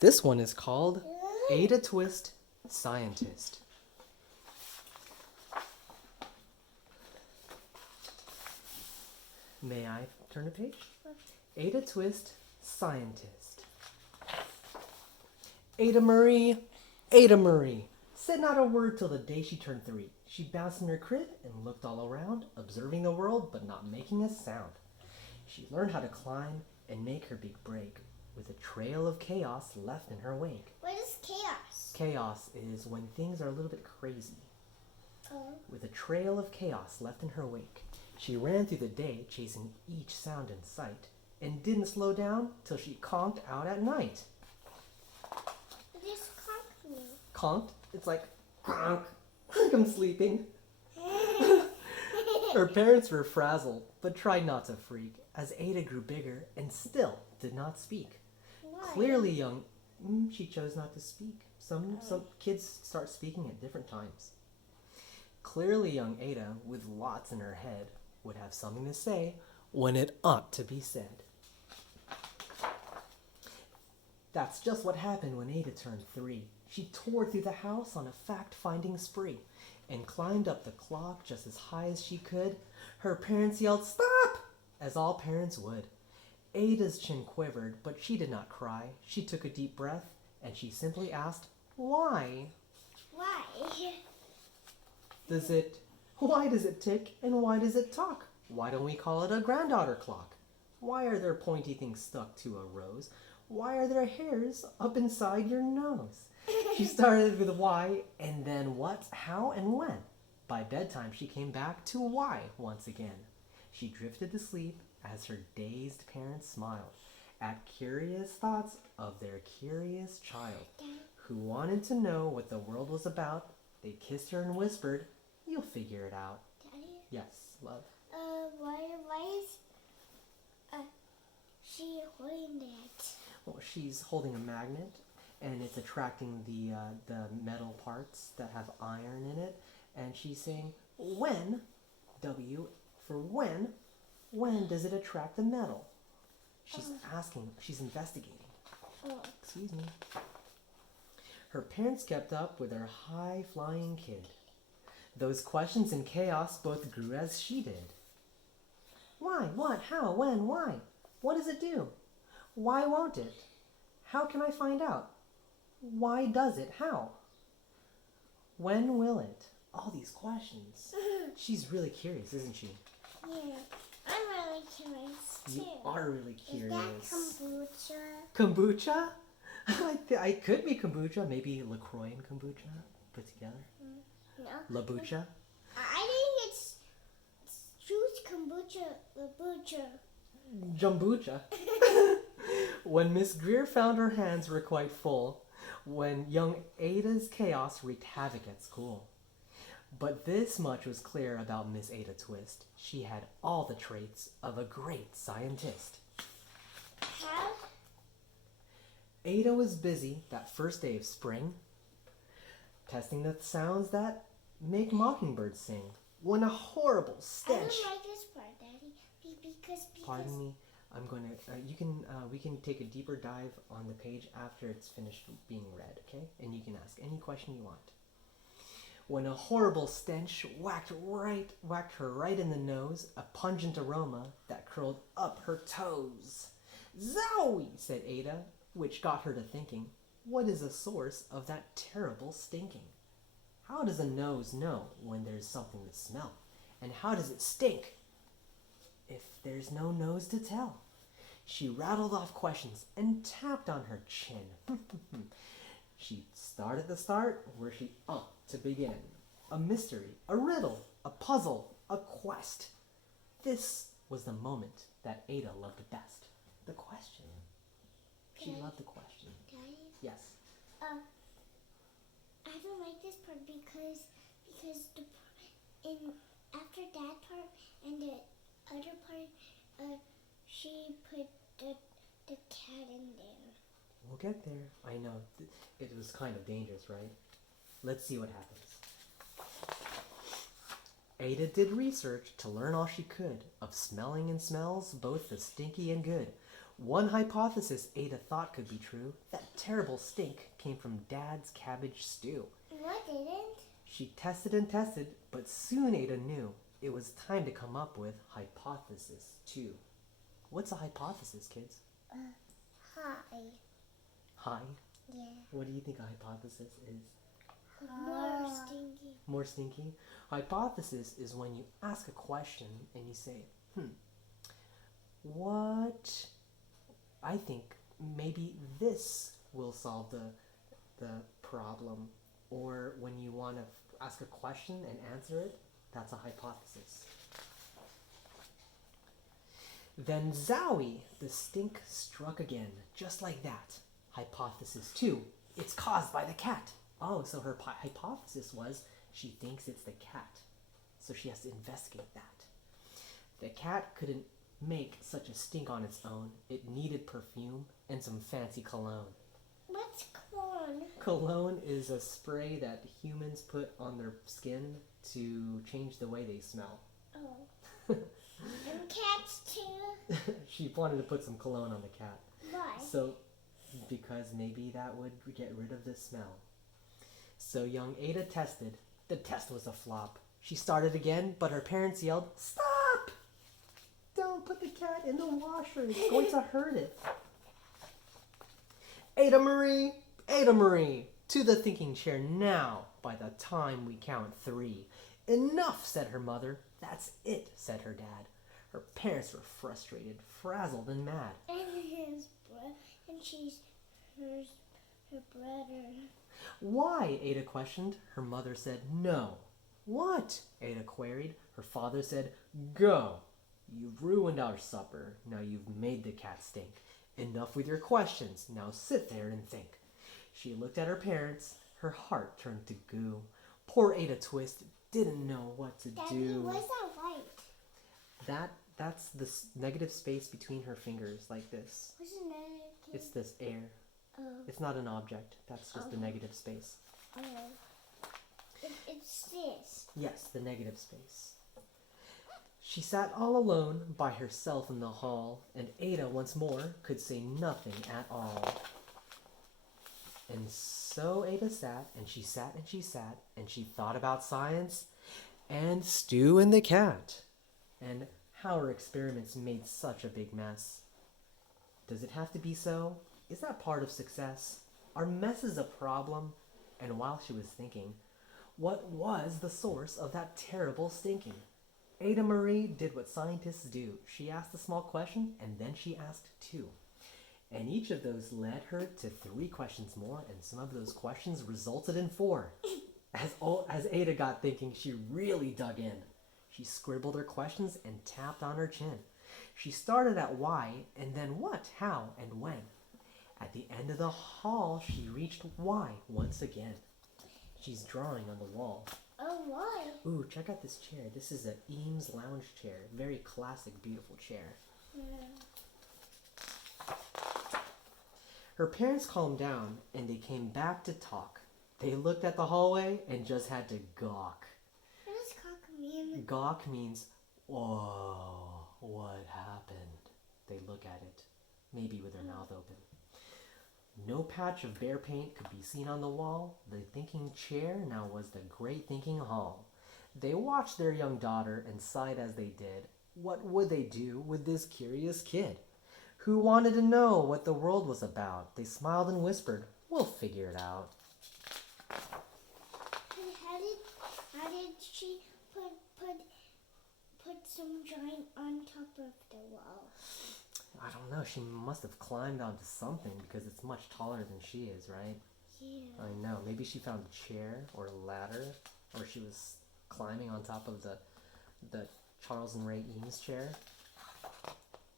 This one is called Ada Twist, Scientist. May I turn a page? Ada Twist, Scientist. Ada Marie, said not a word till the day she turned 3. She bounced in her crib and looked all around, observing the world but not making a sound. She learned how to climb and make her big break, with a trail of chaos left in her wake. What is chaos? Chaos is when things are a little bit crazy. Oh. With a trail of chaos left in her wake, she ran through the day chasing each sound in sight, and didn't slow down till she conked out at night. What is conk mean? Conked? It's like, conk, like I'm sleeping. Her parents were frazzled, but tried not to freak, as Ada grew bigger and still did not speak. Why? Clearly young, she chose not to speak. Some kids start speaking at different times. Clearly young Ada, with lots in her head, would have something to say when it ought to be said. That's just what happened when Ada turned 3. She tore through the house on a fact-finding spree and climbed up the clock just as high as she could. Her parents yelled, "Stop!" as all parents would. Ada's chin quivered, but she did not cry. She took a deep breath, and she simply asked, "Why? Why? Why does it tick, and why does it talk? Why don't we call it a granddaughter clock? Why are there pointy things stuck to a rose? Why are there hairs up inside your nose?" She started with why, and then what, how, and when. By bedtime, she came back to why once again. She drifted to sleep as her dazed parents smiled at curious thoughts of their curious child, who wanted to know what the world was about. They kissed her and whispered, "You'll figure it out." Daddy? Yes, love. Why is she holding that? Well, she's holding a magnet, and it's attracting the metal parts that have iron in it. And she's saying, when, W for when does it attract the metal? She's asking, she's investigating. Oh. Excuse me. Her parents kept up with her high-flying kid. Those questions and chaos both grew as she did. Why? What? How? When? Why? What does it do? Why won't it? How can I find out? Why does it? How? When will it? All these questions. She's really curious, isn't she? Yeah, I'm really curious too. You are really curious. Is that kombucha? Kombucha? I could be kombucha. Maybe LaCroix and kombucha put together. No. Labucha? I think it's juice kombucha, labucha. Jumbucha. When Miss Greer found her hands were quite full, when young Ada's chaos wreaked havoc at school. But this much was clear about Miss Ada Twist. She had all the traits of a great scientist. How? Ada was busy that first day of spring, testing the sounds that make mockingbirds sing, when a horrible I stench... don't like this part, Daddy, because Pardon me. I'm going to, we can take a deeper dive on the page after it's finished being read, okay? And you can ask any question you want. When a horrible stench whacked her right in the nose, a pungent aroma that curled up her toes. "Zowie!" said Ada, which got her to thinking, what is the source of that terrible stinking? How does a nose know when there's something to smell? And how does it stink if there's no nose to tell? She rattled off questions and tapped on her chin. She started the start where she ought to begin. A mystery, a riddle, a puzzle, a quest. This was the moment that Ada loved best. The question. She loved the question. Daddy, Yes. I don't like this part because after that part and the other part, she put the cat in there. We'll get there. I know. It was kind of dangerous, right? Let's see what happens. Ada did research to learn all she could of smelling and smells, both the stinky and good. One hypothesis Ada thought could be true. That terrible stink came from Dad's cabbage stew. What didn't? She tested and tested, but soon Ada knew it was time to come up with hypothesis 2. What's a hypothesis, kids? Hi. Hi? Yeah. What do you think a hypothesis is? More stinky. More stinky? Hypothesis is when you ask a question and you say, what? I think maybe this will solve the problem. Or when you want to ask a question and answer it, that's a hypothesis. Then zowie, the stink struck again, just like that. Hypothesis 2, it's caused by the cat. Oh, so her hypothesis was she thinks it's the cat. So she has to investigate that. The cat couldn't make such a stink on its own. It needed perfume and some fancy cologne. What's cologne? Cologne is a spray that humans put on their skin to change the way they smell. Oh. And cats too? She wanted to put some cologne on the cat. Why? So, because maybe that would get rid of the smell. So young Ada tested. The test was a flop. She started again, but her parents yelled, "Stop! Don't put the cat in the washer. It's going to hurt it." Ada Marie, to the thinking chair now. By the time we count 3. Enough, said her mother. That's it, said her dad. Her parents were frustrated, frazzled, and mad. And she's her brother. Why? Ada questioned. Her mother said, no. What? Ada queried. Her father said, go. You've ruined our supper. Now you've made the cat stink. Enough with your questions. Now sit there and think. She looked at her parents. Her heart turned to goo. Poor Ada Twist didn't know what to Daddy, do. what's that white? That's the negative space between her fingers, like this. What's the negative? It's this air. Oh. It's not an object. That's just the negative space. Oh. It's this. Yes, the negative space. She sat all alone by herself in the hall, and Ada once more could say nothing at all. And so Ada sat, and she sat, and she sat, and she thought about science and Stu and the cat, and how her experiments made such a big mess. Does it have to be so? Is that part of success? Are messes a problem? And while she was thinking, what was the source of that terrible stinking? Ada Marie did what scientists do. She asked a small question, and then she asked 2. And each of those led her to 3 questions more, and some of those questions resulted in 4. As Ada got thinking, she really dug in. She scribbled her questions and tapped on her chin. She started at why, and then what, how, and when. At the end of the hall, she reached why once again. She's drawing on the wall. Oh, why? Ooh, check out this chair. This is an Eames lounge chair. Very classic, beautiful chair. Her parents calmed down, and they came back to talk. They looked at the hallway and just had to gawk. What does cock mean? Gawk means, whoa, what happened? They look at it, maybe with their mouth open. No patch of bare paint could be seen on the wall. The thinking chair now was the great thinking hall. They watched their young daughter and sighed as they did. What would they do with this curious kid who wanted to know what the world was about? They smiled and whispered, we'll figure it out. And how did she put some giant on top of the wall? I don't know. She must have climbed onto something because it's much taller than she is, right? Yeah. I know. Maybe she found a chair or a ladder, or she was climbing on top of the Charles and Ray Eames chair.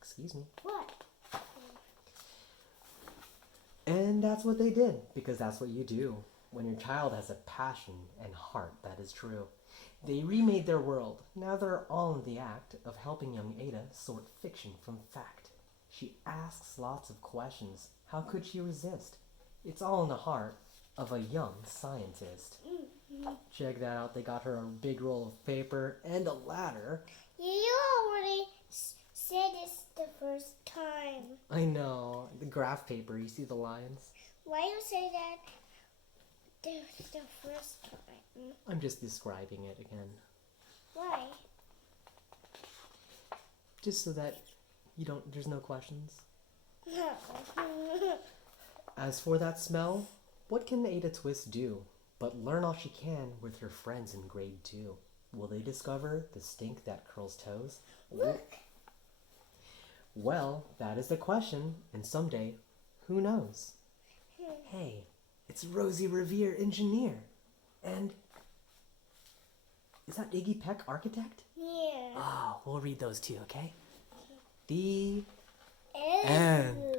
Excuse me. What? And that's what they did, because that's what you do when your child has a passion and heart that is true. They remade their world. Now they're all in the act of helping young Ada sort fiction from fact. She asks lots of questions. How could she resist? It's all in the heart of a young scientist. Check that out. They got her a big roll of paper and a ladder. You already said it's the first time. I know. The graph paper, you see the lines? Why you say that the first time? I'm just describing it again. Why? Just so that there's no questions. No. As for that smell, what can Ada Twist do but learn all she can with her friends in grade 2? Will they discover the stink that curls toes? Look. Well, that is the question, and someday, who knows? Hey, it's Rosie Revere, engineer. And is that Iggy Peck, architect? Yeah. Oh, we'll read those too, okay? The End. end.